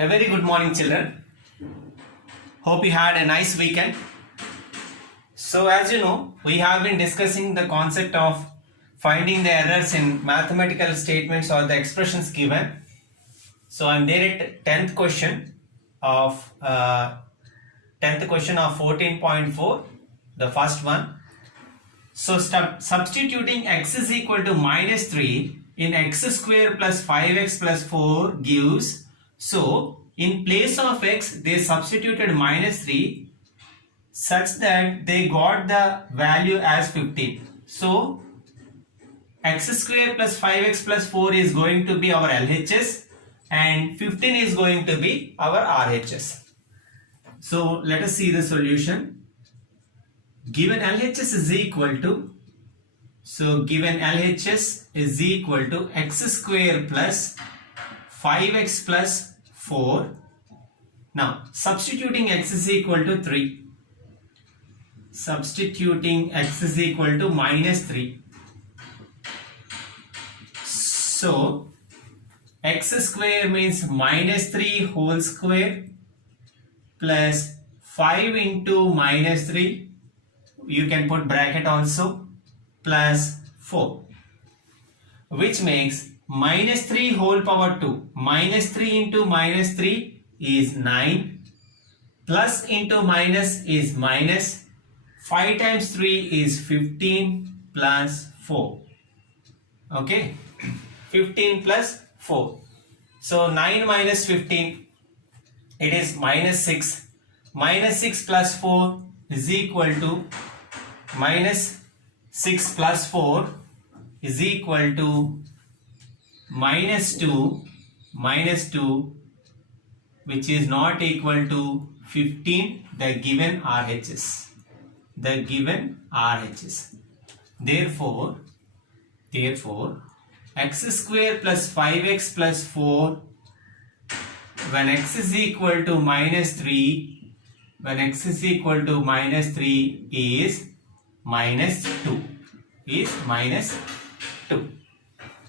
A very good morning, children. Hope you had a nice weekend. So as you know, we have been discussing the concept of finding the errors in mathematical statements or the expressions given. So I'm there at 10th question of 14.4, the first one. So substituting x is equal to minus 3 in x square plus 5x plus 4 gives, so in place of x they substituted minus 3 such that they got the value as 15. So x square plus 5x plus 4 is going to be our LHS and 15 is going to be our RHS. So let us see the solution. Given LHS is equal to, x square plus 5x plus 4. Now substituting x is equal to 3. Substituting x is equal to minus 3. So x square means minus 3 whole square plus 5 into minus 3. You can put bracket also, plus 4, which makes minus 3 whole power 2. Minus 3 into minus 3 is 9, plus into minus is minus, 5 times 3 is 15 plus 4. Okay, 15 plus 4. So 9 minus 15, it is minus 6. Minus 6 plus 4 is equal to minus 6 plus 4 is equal to minus 2, which is not equal to 15, the given RHS. Therefore, x square plus 5x plus 4 when x is equal to minus 3, is minus 2.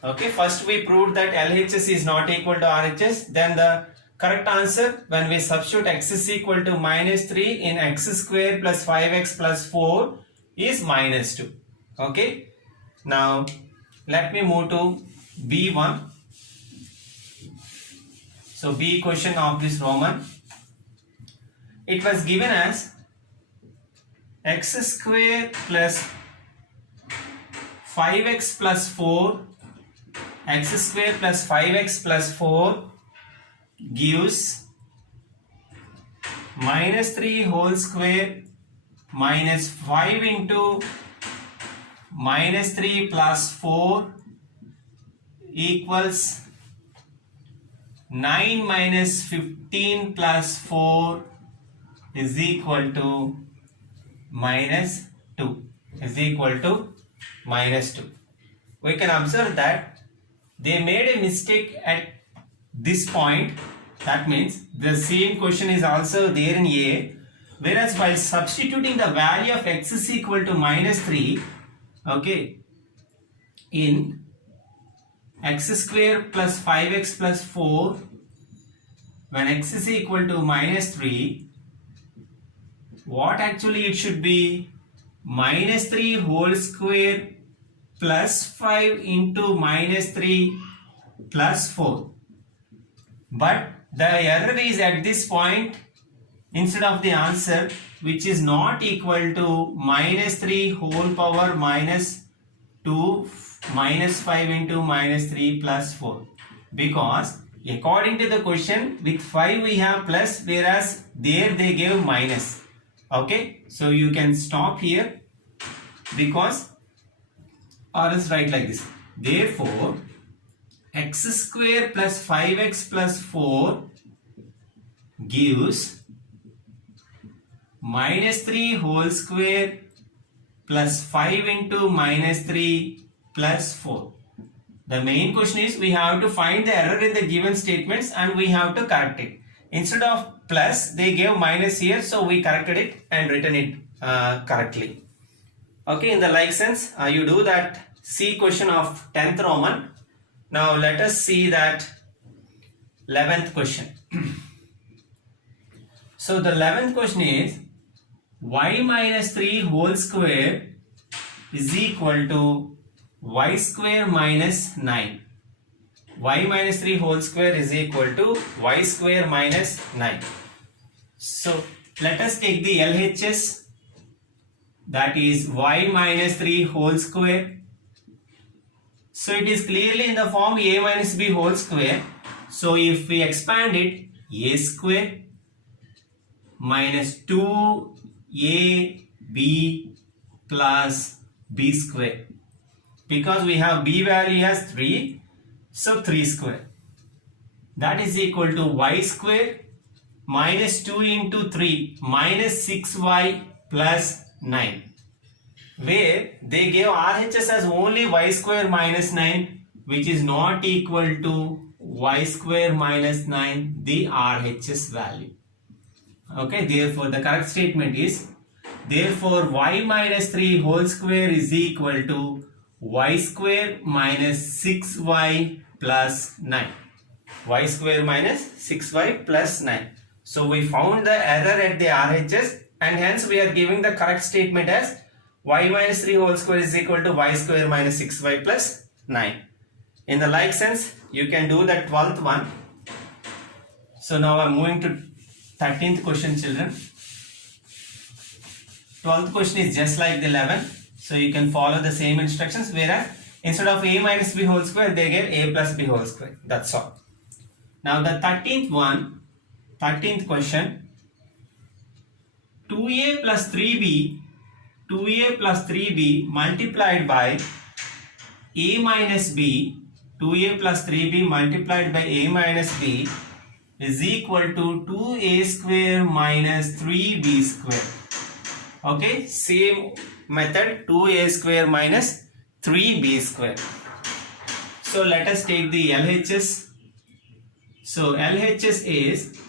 Okay, first we proved that LHS is not equal to RHS. Then the correct answer, when we substitute x is equal to minus 3 in x square plus 5x plus 4 is minus 2. Okay, now let me move to B1. So B question of this Roman, it was given as x square plus 5x plus 4, x square plus 5x plus 4 gives minus 3 whole square minus 5 into minus 3 plus 4 equals 9 minus 15 plus 4 is equal to minus 2. We can observe that they made a mistake at this point. That means the same question is also there in A, whereas while substituting the value of x is equal to minus 3, okay, in x square plus 5x plus 4 when x is equal to minus 3, what actually it should be? Minus 3 whole square plus 5 into minus 3 plus 4. But the error is at this point, instead of the answer, which is not equal to minus 3 whole power minus 2 minus 5 into minus 3 plus 4. Because according to the question, with 5 we have plus, whereas there they gave minus. Okay, so you can stop here, because or else write like this. Therefore, x square plus 5x plus 4 gives minus 3 whole square plus 5 into minus 3 plus 4. The main question is we have to find the error in the given statements and we have to correct it. Instead of plus, they gave minus here, so we corrected it and written it correctly. Okay, in the like sense, you do that C question of 10th Roman. Now let us see that 11th question. So the 11th question is y minus 3 whole square is equal to y square minus 9. Y minus 3 whole square is equal to y square minus 9. So let us take the LHS, that is y minus 3 whole square. So it is clearly in the form a minus b whole square. So if we expand it, a square minus 2ab plus b square. Because we have b value as 3, so 3 square. That is equal to y square minus 2 into 3 minus 6y plus 9. Where they gave RHS as only y square minus 9, which is not equal to y square minus 9, the RHS value. Okay, therefore the correct statement is, therefore y minus 3 whole square is equal to y square minus 6y plus 9. Y square minus 6y plus 9. So we found the error at the RHS, and hence we are giving the correct statement as y minus 3 whole square is equal to y square minus 6y plus 9. In the like sense, you can do the 12th one. So now I am moving to 13th question, children. 12th question is just like the 11th. So you can follow the same instructions, whereas instead of a minus b whole square, they gave a plus b whole square. That's all. Now the 13th one, 13th question, 2a plus 3b multiplied by a minus b, 2a plus 3b multiplied by a minus b is equal to 2a square minus 3b square. Okay, same method, 2a square minus 3b square. So let us take the LHS. So LHS is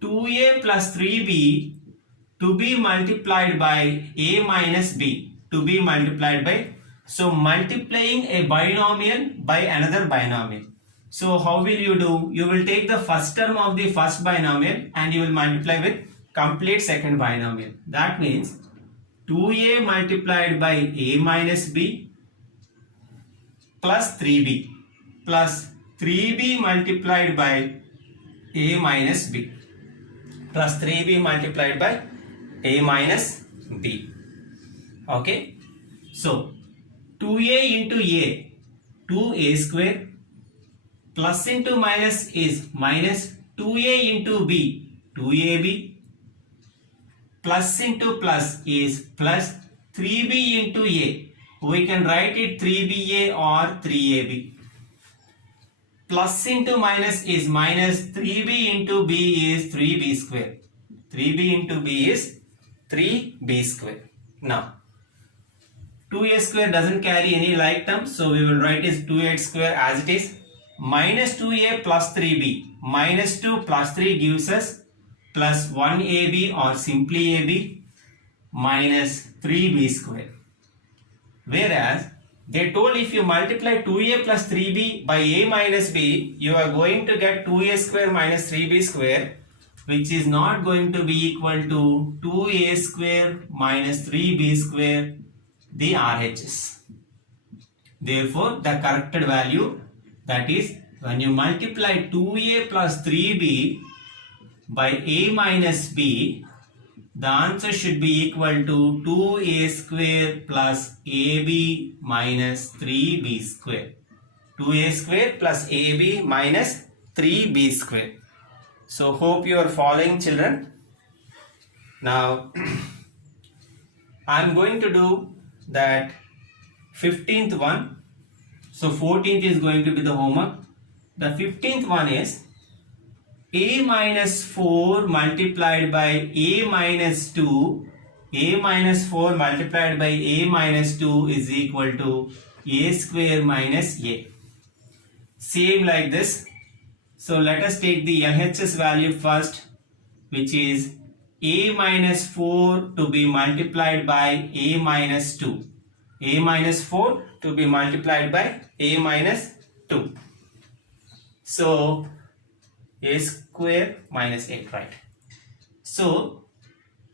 2a plus 3b to be multiplied by a minus b, to be multiplied by, so multiplying a binomial by another binomial. So how will you do? You will take the first term of the first binomial and you will multiply with complete second binomial. That means 2a multiplied by a minus b plus 3b plus 3b multiplied by a minus b plus 3b multiplied by a minus b. Okay, so 2a into a, 2a square, plus into minus is minus 2a into b, 2ab, plus into plus is plus 3b into a. We can write it 3ba or 3ab. Plus into minus is minus 3b into b is 3b square. 3b into b is 3b square. Now 2a square doesn't carry any like term, so we will write is 2a square as it is. Minus 2a plus 3b, minus 2 plus 3 gives us plus 1ab or simply ab minus 3b square. Whereas they told if you multiply 2a plus 3b by a minus b, you are going to get 2a square minus 3b square, which is not going to be equal to 2a square minus 3b square, the RHS. Therefore, the corrected value, that is when you multiply 2a plus 3b by a minus b, the answer should be equal to 2a square plus ab minus 3b square. 2a square plus ab minus 3b square. So hope you are following, children. Now I am going to do that 15th one. So 14th is going to be the homework. The 15th one is a minus 4 multiplied by a minus 2, a minus 4 multiplied by a minus 2 is equal to a square minus a. Same like this. So let us take the LHS value first, which is a minus 4 to be multiplied by a minus 2. A minus 4 to be multiplied by a minus 2. So a square minus 8, right? So,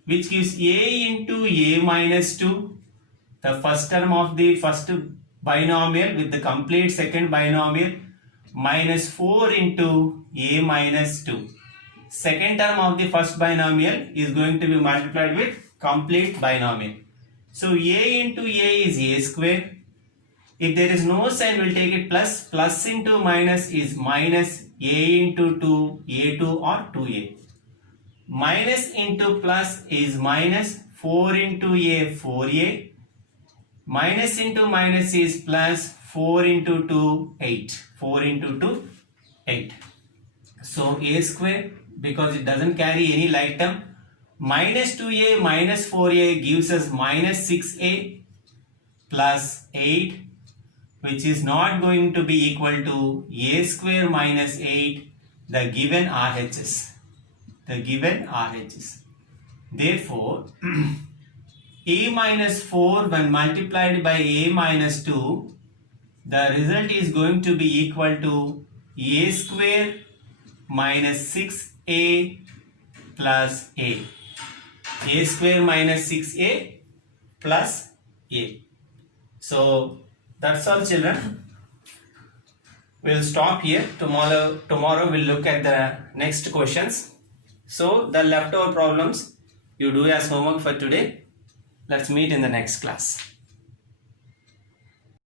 which gives a into a minus 2, the first term of the first binomial with the complete second binomial, minus 4 into a minus 2. Second term of the first binomial is going to be multiplied with complete binomial. So a into a is a square. If there is no sign, we'll take it plus. Plus into minus is minus a into 2, a2 or 2a. Minus into plus is minus 4 into a, 4a. Minus into minus is plus 4 into 2, 8. 4 into 2, 8. So a square, because it doesn't carry any like term, minus 2a minus 4a gives us minus 6a plus 8, which is not going to be equal to a square minus 8, the given RHS. The given RHS. Therefore, a minus 4 when multiplied by a minus 2, the result is going to be equal to a square minus 6a plus a. A square minus 6a plus a. So that's all, children. We'll stop here. Tomorrow we'll look at the next questions. So the leftover problems you do as homework for today. Let's meet in the next class.